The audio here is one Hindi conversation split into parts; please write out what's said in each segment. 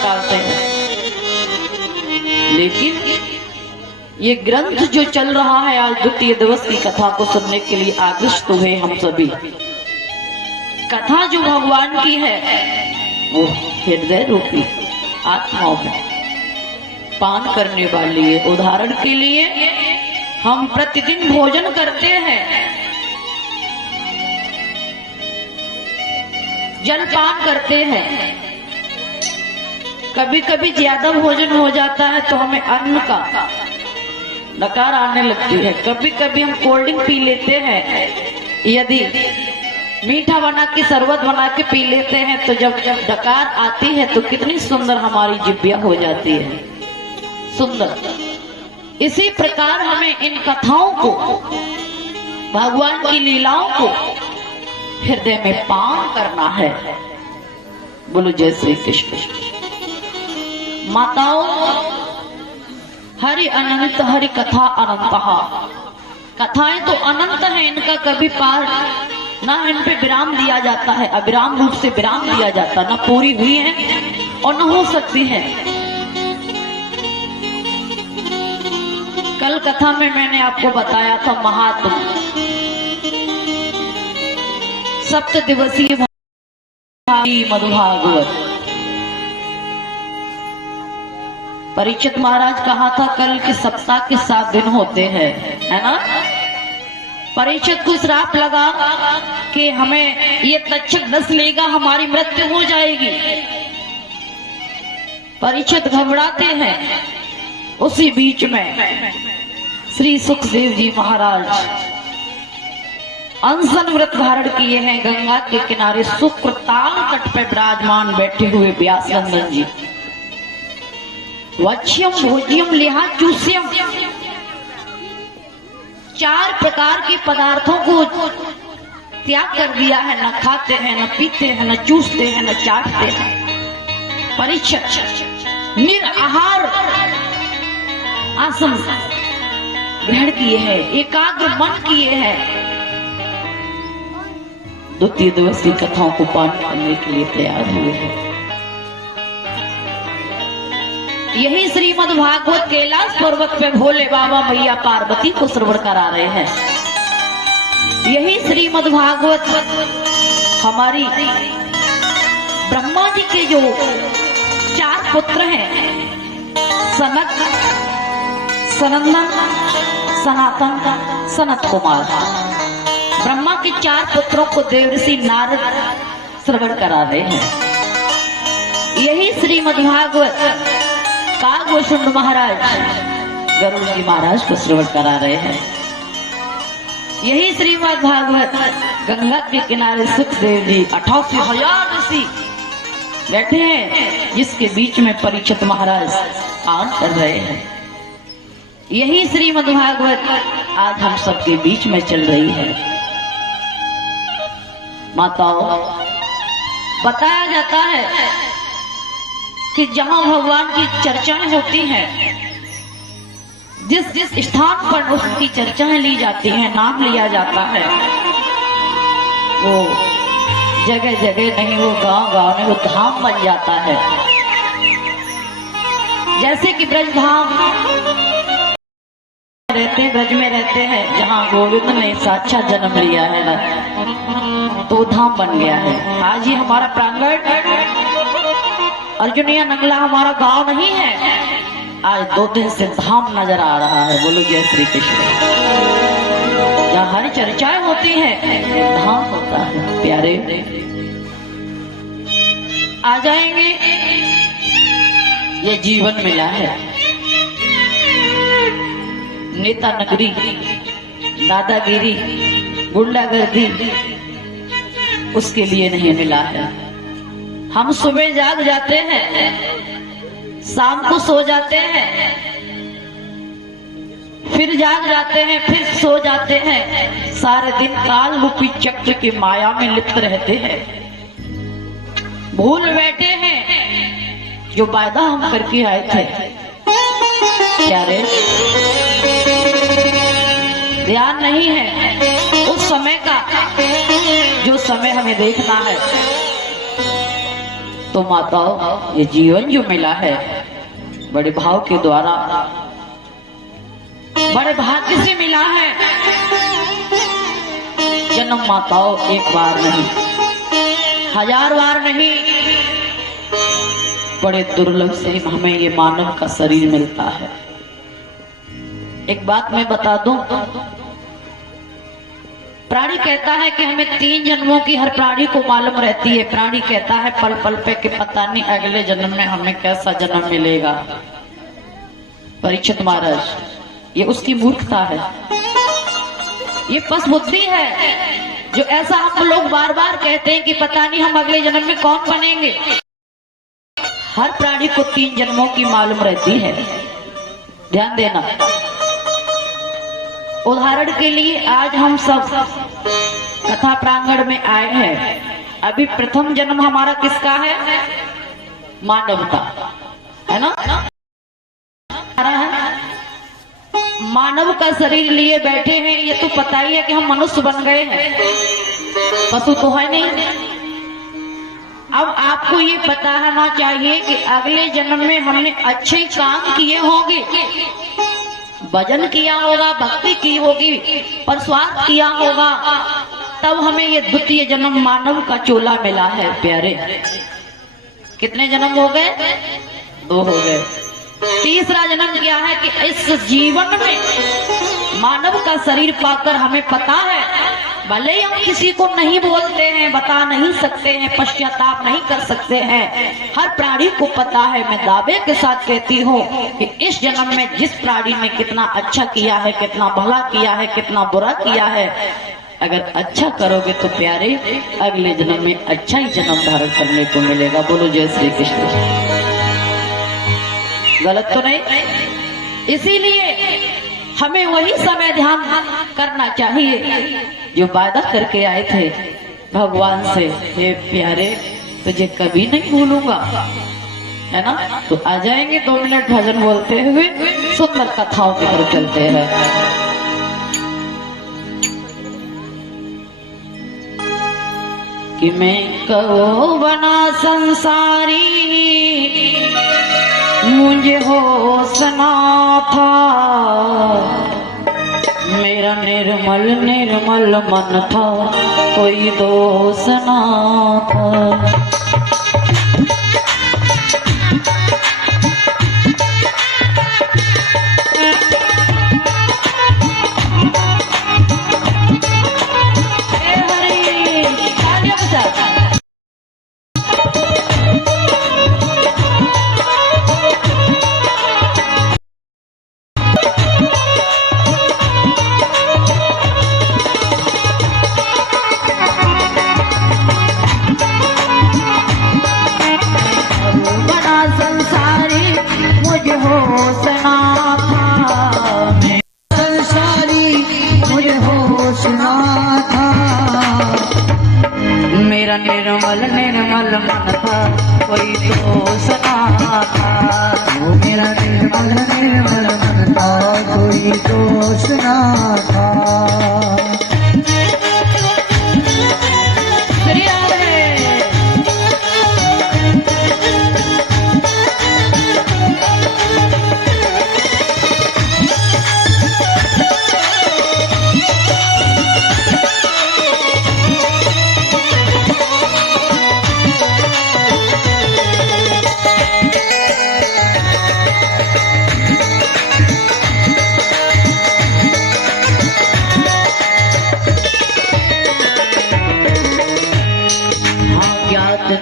निकालते हैं। लेकिन ये ग्रंथ जो चल रहा है, आज द्वितीय दिवस की कथा को सुनने के लिए आकृष्ट हुए हम सभी। कथा जो भगवान की है वो हृदय रूपी आत्माओं में पान करने वाली है। उदाहरण के लिए हम प्रतिदिन भोजन करते हैं, जलपान करते हैं, कभी कभी ज्यादा भोजन हो जाता है तो हमें अन्न का डकार आने लगती है। कभी कभी हम कोल्ड ड्रिंक पी लेते हैं, यदि मीठा बना के शरबत बना के पी लेते हैं तो जब डकार आती है तो कितनी सुंदर हमारी जिह्वा हो जाती है, सुंदर। इसी प्रकार हमें इन कथाओं को, भगवान की लीलाओं को हृदय में पान करना है। बोलो जय श्री कृष्ण। माताओं, हरि अनंत हरि कथा अनंत। कथाएं तो अनंत है, इनका कभी पार ना इन पे विराम दिया जाता है, अविराम रूप से विराम दिया जाता, ना पूरी हुई है और न हो सकती है। कल कथा में मैंने आपको बताया था महात्मा सप्त दिवसीय मधुभागवत। परीक्षित महाराज कहा था कल के सप्ताह के 7 दिन होते हैं, है ना। परीक्षित को श्राप लगा कि हमें ये तक्षक डस लेगा, हमारी मृत्यु हो जाएगी। परीक्षित घबराते हैं। उसी बीच में श्री सुखदेव जी महाराज अनशन व्रत धारण किए हैं, गंगा के किनारे सुकृताल तट पर विराजमान बैठे हुए व्यास नंदन जी। वक्ष्यम भोज्यम लिहा चूस्यम, 4 प्रकार के पदार्थों को त्याग कर दिया है। न खाते हैं, न पीते हैं, न चूसते हैं, न चाटते हैं। परीक्षित निराहार आसन ग्रहण किए हैं, एकाग्र मन किए हैं, द्वितीय दिवस की कथाओं को पान करने के लिए तैयार हुए हैं। यही श्रीमद् भागवत कैलाश पर्वत पे भोले बाबा मैया पार्वती को श्रवण करा रहे हैं। यही श्रीमद् भागवत हमारी ब्रह्मा जी के जो 4 पुत्र हैं, सनक, सनंदन, सनातन, सनत कुमार, ब्रह्मा के 4 पुत्रों को देवर्षि नारद श्रवण करा रहे हैं। यही श्रीमद् भागवत कागभूषण महाराज गरुड़ जी महाराज को श्रवण करा रहे हैं। यही श्रीमद् भागवत गंगा के किनारे सुखदेव जी 88,000 ऋषि बैठे हैं, जिसके बीच में परीक्षित महाराज पान कर रहे हैं। यही श्रीमद् भागवत आज हम सबके बीच में चल रही है। माताओं, बताया जाता है कि जहां भगवान की चर्चाएं होती हैं, जिस जिस स्थान पर उसकी चर्चाएं ली जाती हैं, नाम लिया जाता है, वो जगह जगह नहीं, वो गांव गांव में वो धाम बन जाता है। जैसे कि ब्रज धाम रहते, ब्रज में रहते हैं, जहाँ गोविंद ने साक्षात जन्म लिया है ना, तो धाम बन गया है। आज ये हमारा प्रांगण अर्जुनिया नंगला हमारा गांव नहीं है, आज 2 दिन से धाम नजर आ रहा है। बोलो जय श्री कृष्ण। जहाँ हर चर्चाएं होती है, धाम होता है। प्यारे आ जाएंगे, ये जीवन मिला है। नेता नगरी, दादागिरी, गुंडागर्दी उसके लिए नहीं मिला है। हम सुबह जाग जाते हैं, शाम को सो जाते हैं, फिर जाग जाते हैं, फिर सो जाते हैं। सारे दिन काल रूपी चक्र की माया में लिप्त रहते हैं। भूल बैठे हैं जो वायदा हम करके आए थे। क्या रे, ध्यान नहीं है उस समय का, जो समय हमें देखना है। तो माताओं, ये जीवन जो मिला है बड़े भाव के द्वारा, बड़े भाग्य से मिला है। जन्म माताओं एक बार नहीं, 1000 बार नहीं, बड़े दुर्लभ से हमें ये मानव का शरीर मिलता है। एक बात मैं बता दूं, प्राणी कहता है कि हमें 3 जन्मों की हर प्राणी को मालूम रहती है। प्राणी कहता है पल पल पे कि पता नहीं अगले जन्म में हमें कैसा जन्म मिलेगा। परीक्षित महाराज, ये उसकी मूर्खता है, ये पस बुद्धि है जो ऐसा हम लोग बार बार कहते हैं कि पता नहीं हम अगले जन्म में कौन बनेंगे। हर प्राणी को 3 जन्मों की मालूम रहती है, ध्यान देना। उदाहरण के लिए आज हम सब कथा प्रांगण में आए हैं। अभी प्रथम जन्म हमारा किसका है? मानव का, है ना? मानव का शरीर लिए बैठे हैं, ये तो पता ही है कि हम मनुष्य बन गए हैं, पशु तो है नहीं। अब आपको ये पता होना चाहिए कि अगले जन्म में हमने अच्छे काम किए होंगे, भजन किया होगा, भक्ति की होगी, प्रसाद किया होगा, तब हमें ये द्वितीय जन्म मानव का चोला मिला है। प्यारे, कितने जन्म हो गए? 2 हो गए। तीसरा जन्म क्या है कि इस जीवन में मानव का शरीर पाकर हमें पता है, भले ही हम किसी को नहीं बोलते हैं, बता नहीं सकते हैं, पश्चाताप नहीं कर सकते हैं, हर प्राणी को पता है। मैं दावे के साथ कहती हूँ कि इस जन्म में जिस प्राणी ने कितना अच्छा किया है, कितना भला किया है, कितना बुरा किया है, अगर अच्छा करोगे तो प्यारे अगले जन्म में अच्छा ही जन्म धारण करने को मिलेगा। बोलो जय श्री कृष्ण। गलत तो नहीं? इसीलिए हमें वही समय ध्यान करना चाहिए जो वादा करके आए थे भगवान से, हे प्यारे तुझे कभी नहीं भूलूंगा, है ना? तो आ जाएंगे 2 मिनट भजन बोलते हुए, सुंदर कथाओं की तरफ चलते हैं। कि मैं कहो बना संसारी, मुझे होश ना था, मेरा निर्मल निर्मल मन था, कोई दोष ना था। निर्मल निर्मल मन था, कोई दोष ना था। वो मेरा निर्मल निर्मल मन था, कोई दोष ना था।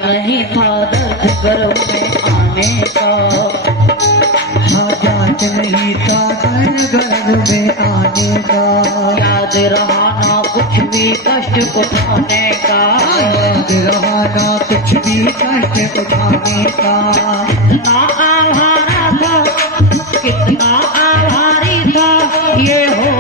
नहीं था दर्द गर्भ में आने का, हाजात नहीं था दर्द गर्भ में आने का। याद रहा ना कुछ भी कष्ट उठाने का, याद रहा ना कुछ भी कष्ट उठाने का। कितना आभारा था, कितना आभारी था, ये हो